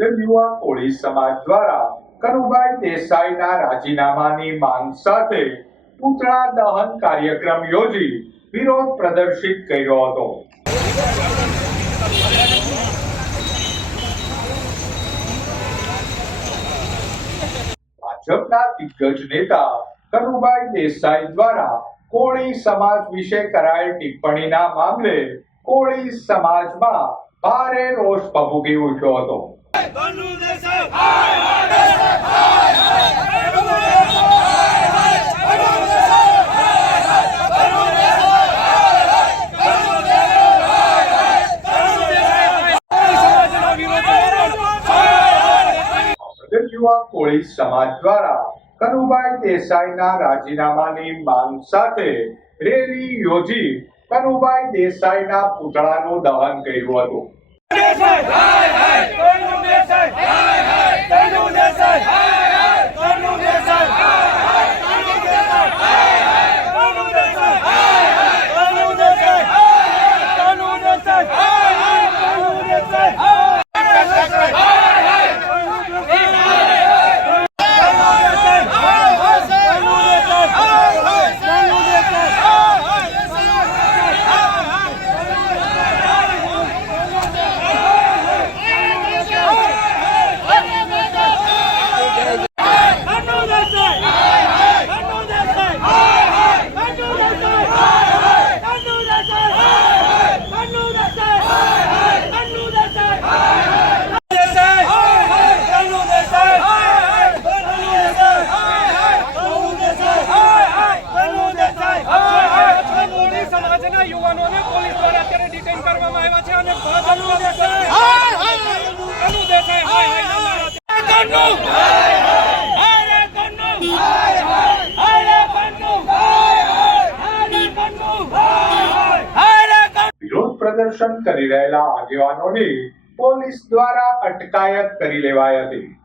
યુવા કોળી સમાજ દ્વારા કનુભાઈ દેસાઈના રાજીનામાની માંગ સાથે પૂતળા દહન કાર્યક્રમ યોજી વિરોધ પ્રદર્શિત કર્યો હતો. ભાજપના દિગ્ગજ નેતા કનુભાઈ દેસાઈ દ્વારા કોળી સમાજ વિશે કરાયેલ ટિપ્પણીના મામલે કોળી સમાજમાં ભારે રોષ ભભૂકી ઉઠ્યો હતો. યુવા કોળી સમાજ દ્વારા કનુભાઈ દેસાઈના રાજીનામાની માંગ સાથે રેલી યોજી કનુભાઈ દેસાઈના પુતળાનું દહન કર્યું હતું. વિરોધ પ્રદર્શન કરી રહેલા આગેવાનોની પોલીસ દ્વારા અટકાયત કરી લેવાઈ હતી.